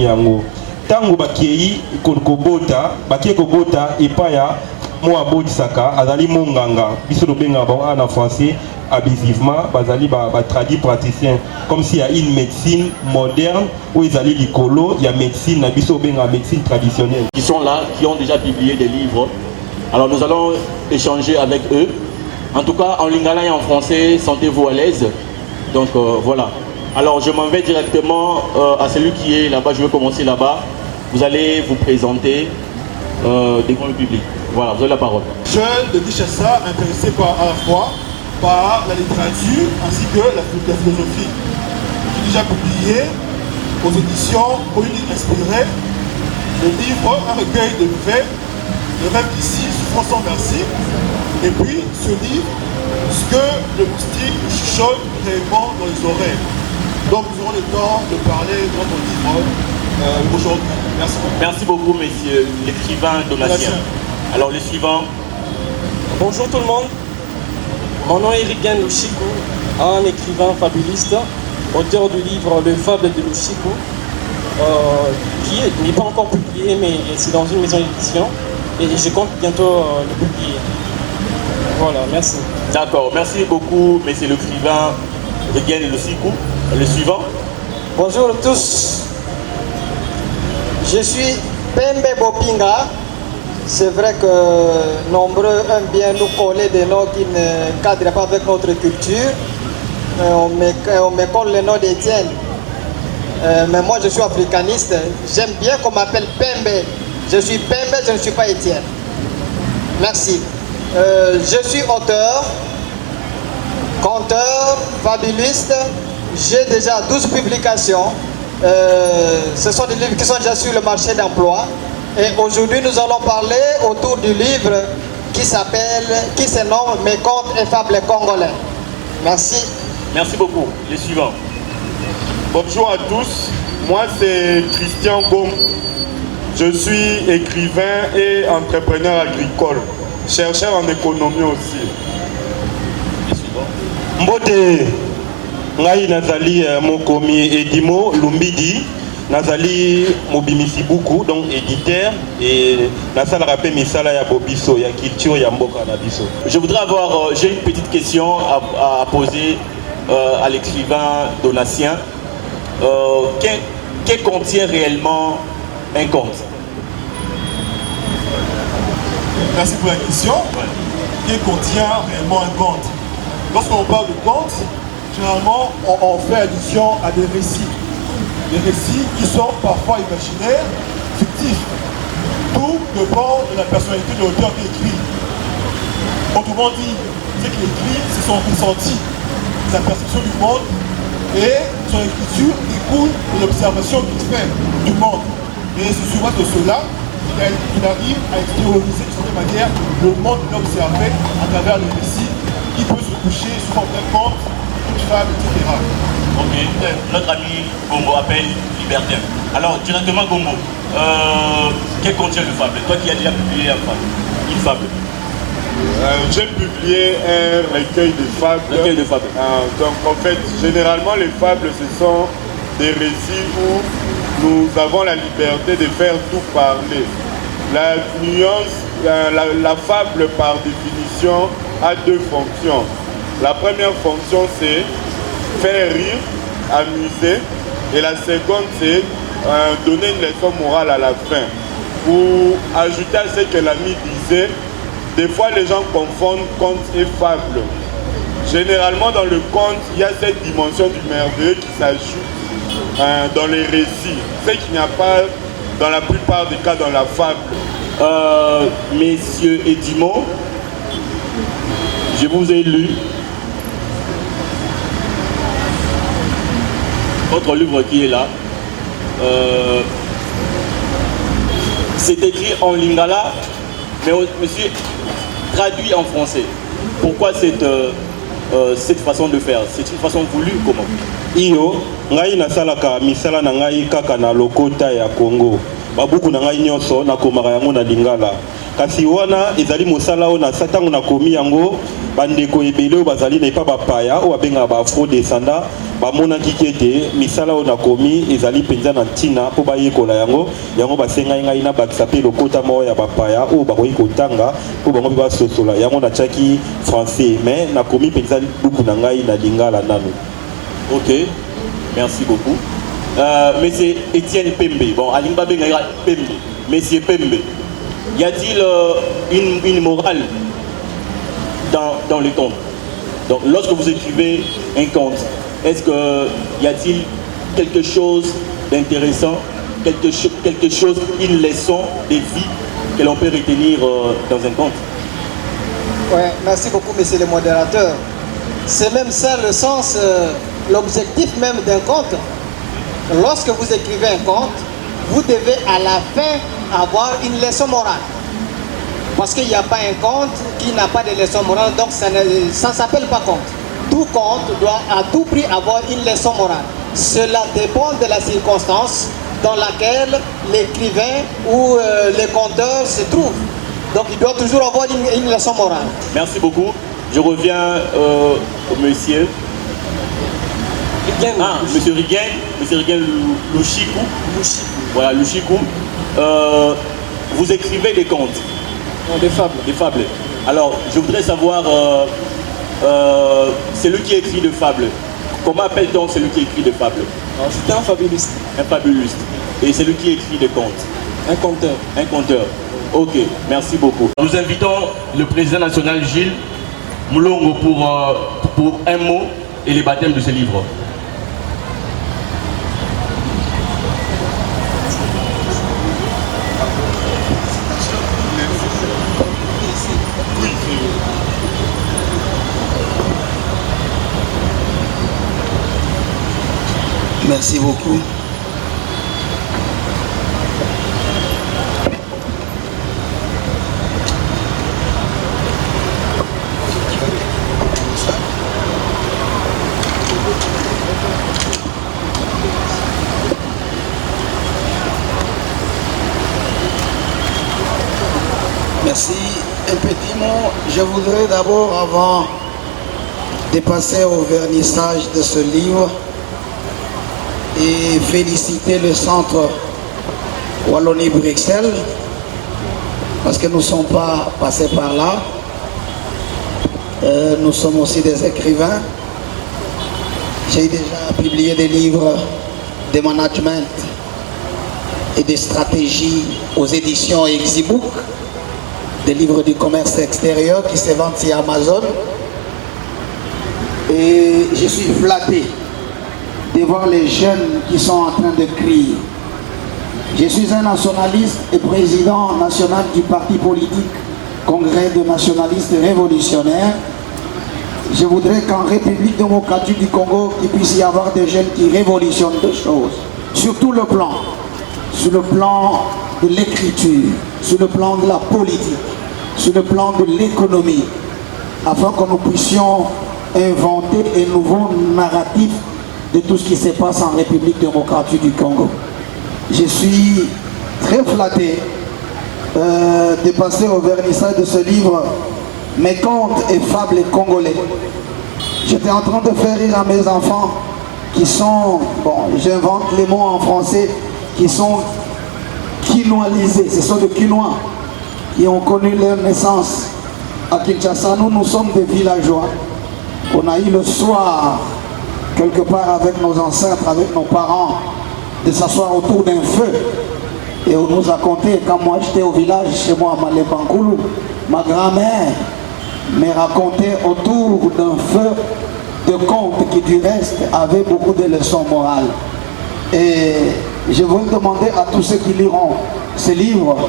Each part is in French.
moni yango tango bakei kobota bakie kobota epaya mo abotisaka azali monganga biso tobenga bango en français abusivement bazali traduit praticien comme s'il y a une médecine moderne où ils allaient likolo il y a médecine na biso benga médecine traditionnelle qui sont là, qui ont déjà publié des livres. Alors nous allons échanger avec eux. En tout cas en lingala et en français, sentez-vous à l'aise. Donc voilà. Alors je m'en vais directement à celui qui est là-bas, je vais commencer là-bas. Vous allez vous présenter devant le public. Voilà, vous avez la parole. Jeune de Kinshasa, intéressé à la fois par la littérature ainsi que la philosophie. J'ai déjà publié aux éditions Polynique Inspirée le livre Un recueil de faits, Le rêve d'ici, Souffrance sans merci. Et puis ce livre, ce que le moustique chuchote réellement dans les oreilles. Donc nous aurons le temps de parler de notre livre aujourd'hui. Merci beaucoup. Merci beaucoup, messieurs l'écrivain Donatien. Alors le suivant. Bonjour tout le monde. Mon nom est Rigen Lushiku, un écrivain fabuliste, auteur du livre Le Fable de Lushiku, qui n'est pas encore publié, mais c'est dans une maison d'édition et je compte bientôt le publier. Voilà, merci. D'accord, merci beaucoup, monsieur l'écrivain Rigen Lushiku. Le suivant. Bonjour à tous. Je suis Pembe Bopinga. C'est vrai que nombreux aiment bien nous coller des noms qui ne cadrent pas avec notre culture. On me colle le nom d'Étienne. Mais moi je suis africaniste. J'aime bien qu'on m'appelle Pembe. Je suis Pembe, je ne suis pas Étienne. Merci. Je suis auteur, conteur, fabuliste. J'ai déjà 12 publications. Ce sont des livres qui sont déjà sur le marché d'emploi. Et aujourd'hui, nous allons parler autour du livre qui se nomme Mes contes et fables congolais. Merci. Merci beaucoup. Les suivants. Bonjour à tous. Moi, c'est Christian Gom. Je suis écrivain et entrepreneur agricole, chercheur en économie aussi. Les suivants. Mbote ngai nazali mokomi Edimo Lumbidi. Nazali mobimisi buku donc éditeur et nasala rappel misala ya bobiso ya culture ya mboka na biso. Je voudrais avoir j'ai une petite question à poser à l'écrivain Donatien. Qu'est contient réellement un conte? Merci pour la question. Qui contient réellement un conte? Lorsqu'on parle de conte, généralement on fait allusion à des récits. Des récits qui sont parfois imaginaires, fictifs. Tout dépend de la personnalité de l'auteur qui écrit. Autrement dit, ce qu'il écrit, c'est son ressenti, sa perception du monde et son écriture découle de l'observation qu'il fait du monde. Et c'est sur base de cela qu'il arrive à extérioriser de cette manière le monde qu'il a observé à travers les récits qui peut se coucher sous forme d'un conte, une femme, etc. Ok, notre ami Gombo appelle Libertin. Alors, directement Gombo, quel contient le fable? Toi qui as déjà publié une fable. J'ai publié un recueil de fables. Recueil de fables. Donc en fait, généralement les fables, ce sont des récits où nous avons la liberté de faire tout parler. La nuance, la fable par définition a deux fonctions. La première fonction c'est faire rire, amuser, et la seconde c'est donner une leçon morale à la fin. Pour ajouter à ce que l'ami disait, des fois les gens confondent conte et fable. Généralement dans le conte, il y a cette dimension du merveilleux qui s'ajoute dans les récits, ce qu'il n'y a pas dans la plupart des cas dans la fable. Messieurs Edimo, je vous ai lu votre livre qui est là. C'est écrit en lingala, mais monsieur traduit en français. Pourquoi cette façon de faire? C'est une façon voulue, comment? Iyo ngai nasalaka misala na ngai kaka na lokota ya Congo. Babuku na ngai nyonso nakomaka yango na lingala. kasi wana ezali mosala oyo na ntango nakomi yango bandeko ebele oyo bazali na epa bapaya oyo babengaka baafro descendant bamonaki ete misala oyo nakomi ezali mpenza na ntina mpo bayekola yango basengai ngai nabakisa mpe lokota moko ya bapaya oyo bakoki kotanga mpo bango mpe basosola yango natiaki français mais nakomi mpenza buku na ngai na lingala nanu. Ok, merci beaucoup. Monsieur Étienne Pembe, bon, Alimba Bengaïra Pembe, Monsieur Pembe, y a-t-il une morale dans les contes? Donc, lorsque vous écrivez un conte, est-ce qu'il y a-t-il quelque chose d'intéressant, quelque chose, une leçon de vie que l'on peut retenir dans un conte? Oui, merci beaucoup, monsieur le modérateur. C'est même ça le sens, l'objectif même d'un conte. Lorsque vous écrivez un conte, vous devez à la fin avoir une leçon morale. Parce qu'il n'y a pas un conte qui n'a pas de leçon morale, donc ça ne s'appelle pas conte. Tout conte doit à tout prix avoir une leçon morale. Cela dépend de la circonstance dans laquelle l'écrivain ou le conteur se trouve. Donc il doit toujours avoir une leçon morale. Merci beaucoup. Je reviens au monsieur. Monsieur Riguen Lushiku. Voilà, Lushiku. Vous écrivez des contes. Non, des fables. Des fables. Alors, je voudrais savoir, celui qui écrit de fables, comment appelle-t-on celui qui écrit de fables? C'est un fabuliste. Un fabuliste. Et celui qui écrit des contes? Un conteur. Un conteur. Ok, merci beaucoup. Nous invitons le président national Gilles Moulongo pour un mot et les baptêmes de ce livre. Merci beaucoup. Merci. Un petit mot. Je voudrais d'abord, avant de passer au vernissage de ce livre, et féliciter le centre Wallonie-Bruxelles parce que nous ne sommes pas passés par là. Nous sommes aussi des écrivains. J'ai déjà publié des livres de management et de stratégie aux éditions Exibook, des livres du commerce extérieur qui se vendent sur Amazon. Et je suis flatté de voir les jeunes qui sont en train de crier. Je suis un nationaliste et président national du parti politique Congrès de nationalistes révolutionnaires. Je voudrais qu'en République démocratique du Congo, il puisse y avoir des jeunes qui révolutionnent des choses. Sur tout le plan. Sur le plan de l'écriture, sur le plan de la politique, sur le plan de l'économie, afin que nous puissions inventer un nouveau narratif de tout ce qui se passe en République démocratique du Congo. Je suis très flatté de passer au vernissage de ce livre, Mes contes et fables congolais. J'étais en train de faire rire à mes enfants qui sont, bon, j'invente les mots en français, qui sont quinoisés, ce sont des quinois qui ont connu leur naissance à Kinshasa. Nous sommes des villageois. On a eu le soir, quelque part avec nos ancêtres, avec nos parents, de s'asseoir autour d'un feu. Et on nous a conté, quand moi j'étais au village, chez moi à Malebankoulou, ma grand-mère me racontait autour d'un feu de contes qui du reste avaient beaucoup de leçons morales. Et je veux demander à tous ceux qui liront ces livres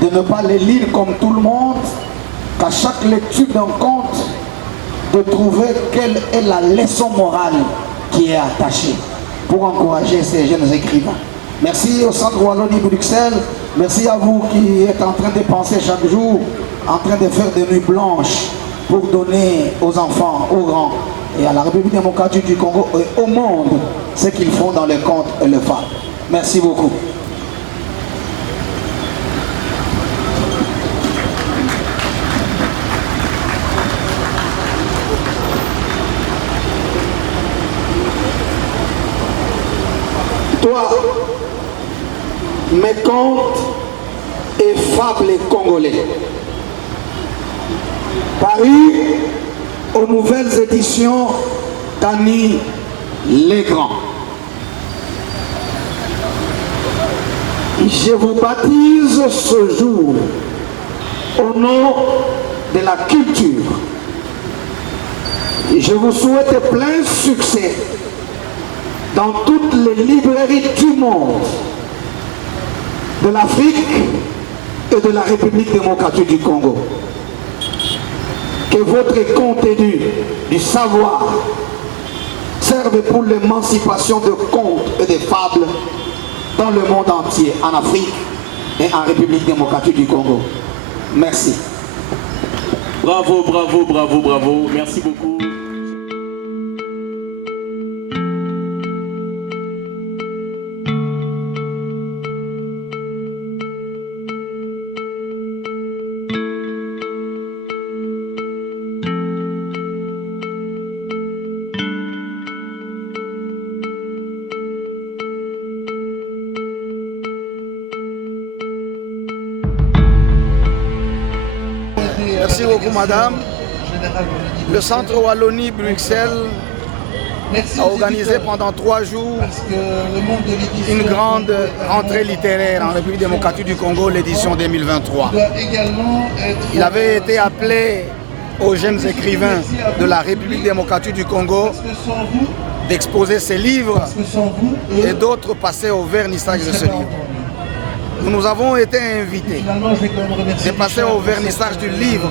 de ne pas les lire comme tout le monde, qu'à chaque lecture d'un conte, de trouver quelle est la leçon morale qui est attachée pour encourager ces jeunes écrivains. Merci au Centre Wallonie-Bruxelles, merci à vous qui êtes en train de penser chaque jour, en train de faire des nuits blanches pour donner aux enfants, aux grands et à la République démocratique du Congo et au monde ce qu'ils font dans les contes et les fables. Merci beaucoup. les contes et fables congolais. Paru aux nouvelles éditions Tani Legrand. Je vous baptise ce jour au nom de la culture. Je vous souhaite plein succès dans toutes les librairies du monde, de l'Afrique et de la République démocratique du Congo. Que votre contenu du savoir serve pour l'émancipation de contes et de fables dans le monde entier, en Afrique et en République démocratique du Congo. Merci. Bravo, bravo, bravo, bravo. Merci beaucoup. Merci beaucoup, madame. Le Centre Wallonie-Bruxelles a organisé pendant 3 jours une grande rentrée littéraire en République démocratique du Congo, l'édition 2023. Il avait été appelé aux jeunes écrivains de la République démocratique du Congo d'exposer ses livres et d'autres passaient au vernissage de ce livre. Nous avons été invités de passer au vernissage du livre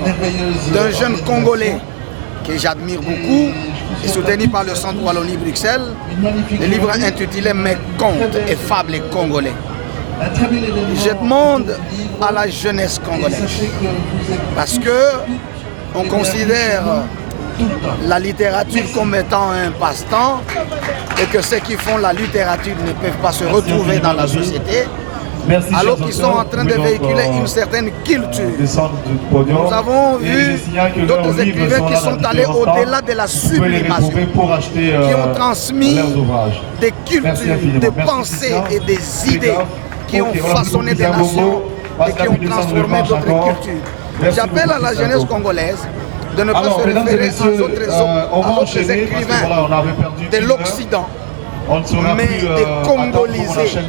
d'un jeune Congolais que j'admire beaucoup et soutenu par le Centre Wallonie-Bruxelles, le livre intitulé « Mes contes et fables congolais ». Je demande à la jeunesse congolaise, parce qu'on considère la littérature comme étant un passe-temps et que ceux qui font la littérature ne peuvent pas se retrouver dans la société, alors qu'ils sont en train de véhiculer une certaine culture. Nous avons vu d'autres écrivains qui sont allés au-delà de la sublimation, qui ont transmis des cultures, des pensées et des idées qui ont façonné des nations et qui ont transformé d'autres cultures. J'appelle à la jeunesse congolaise de ne pas se référer aux autres écrivains de l'Occident, mais de congoliser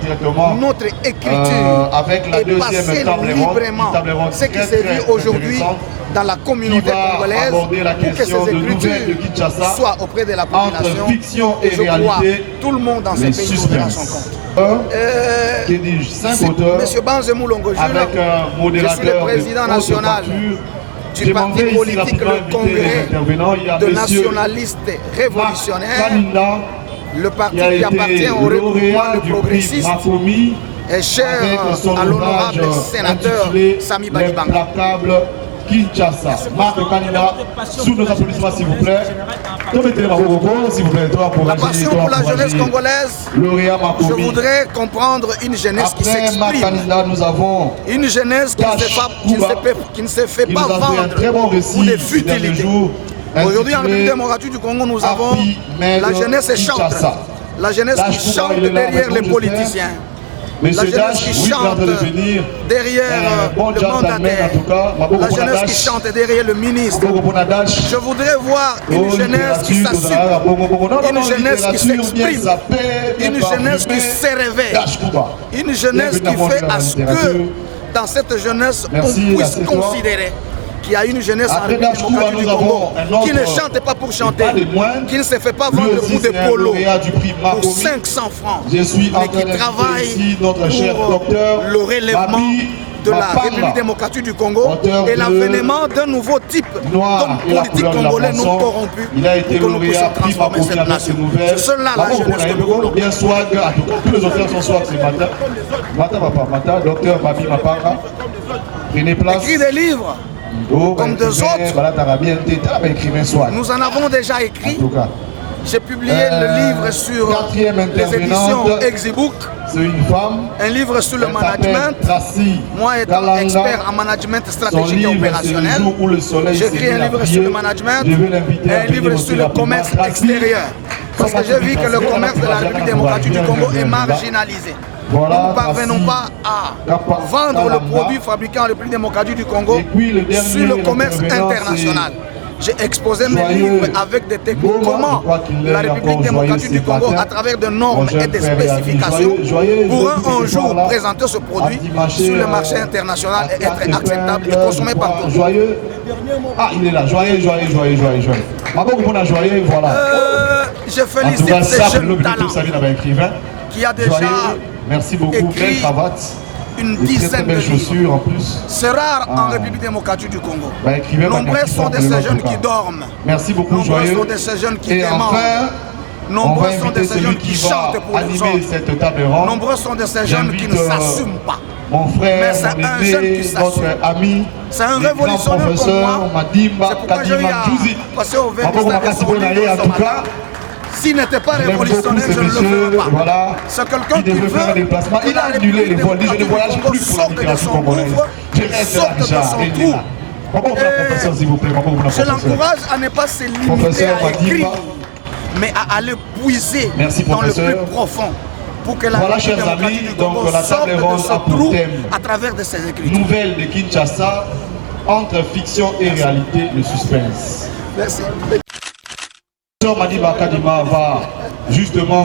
notre écriture et passer librement ce qui se vit aujourd'hui dans la communauté congolaise pour que ces écritures soient auprès de la population. Et je crois tout le monde dans ce pays trouvera son compte. Monsieur Banzemou Longo Jules, je suis le président national du parti politique Le Congrès de nationalistes révolutionnaires, le parti qui appartient au regroupement de progressistes est cher à l'honorable sénateur Sami Badibanga. Kinshasa. Marc Kanina, sous nos applaudissements s'il vous plaît. La passion pour la jeunesse congolaise, je voudrais comprendre une jeunesse qui s'exprime, une jeunesse qui ne se fait pas vendre pour des futilités. Aujourd'hui, en République démocratique du Congo, nous avons la jeunesse chante. La jeunesse qui chante derrière les politiciens. La jeunesse qui chante derrière le mandataire. La jeunesse qui chante derrière le ministre. Je voudrais voir une jeunesse qui s'assume, une jeunesse qui s'exprime, une jeunesse qui se réveille, une jeunesse qui fait à ce que dans cette jeunesse on puisse considérer qu'il y a une jeunesse en République démocratique du Congo qui ne chante pas pour chanter, qui ne se fait pas vendre pour des polos pour 500 francs, mais qui travaille pour le relèvement de la République démocratique du Congo et l'avènement d'un nouveau type d'homme politique congolais non corrompu pour que nous puissions transformer cette nation. C'est cela la jeunesse que nous voulons. Bien swag, en tout cas, tous les auteurs sont swag ce matin. Matin, docteur Babi Mapanga, prenez place. Écrit des livres. Comme deux autres, nous en avons déjà écrit. J'ai publié le livre sur les éditions Exibook. C'est une femme. Un livre sur le management. Moi étant expert en management stratégique et opérationnel, j'écris un livre sur le management et un livre sur le commerce extérieur. Parce que j'ai vu que le commerce de la République démocratique du Congo est marginalisé. Voilà, nous ne parvenons pas à vendre le produit fabriqué en République démocratique du Congo sur le commerce international. J'ai exposé mes livres avec des techniques, comment la République démocratique du Congo, à travers de normes et des spécifications, pourra un jour présenter ce produit sur le marché international et être acceptable et consommé par tous. Ah, il est là, joyeux. Voilà. Je félicite ces jeunes talents qui a déjà merci beaucoup, écrit une dizaine de chaussures en plus. C'est rare en République démocratique du Congo. Nombreux sont de ces jeunes qui dorment. Merci beaucoup, nombreux joyeux. sont de ces jeunes qui et demandent. Enfin, nombreux sont de ces jeunes qui chantent pour les autres. Cette table ronde. Nombreux sont de ces jeunes qui ne s'assument pas. Mon frère, mais c'est un jeune qui s'assume. Ami, c'est un révolutionnaire comme moi. C'est pourquoi j'ai eu à passer au verbe de son matin. S'il n'était pas révolutionnaire, je ne le ferais pas. Voilà. C'est quelqu'un qui veut. Il a annulé les vols. Je ne voyage plus pour la littérature congolaise. Sorte de son trou. Je l'encourage à ne pas se limiter à écrire, mais à aller puiser dans le plus profond. Pour que la République démocratique du Congo sorte de ce trou à travers de ses écritures. Nouvelle de Kinshasa, entre fiction et réalité, le suspense. Merci. Madiba Kadima va justement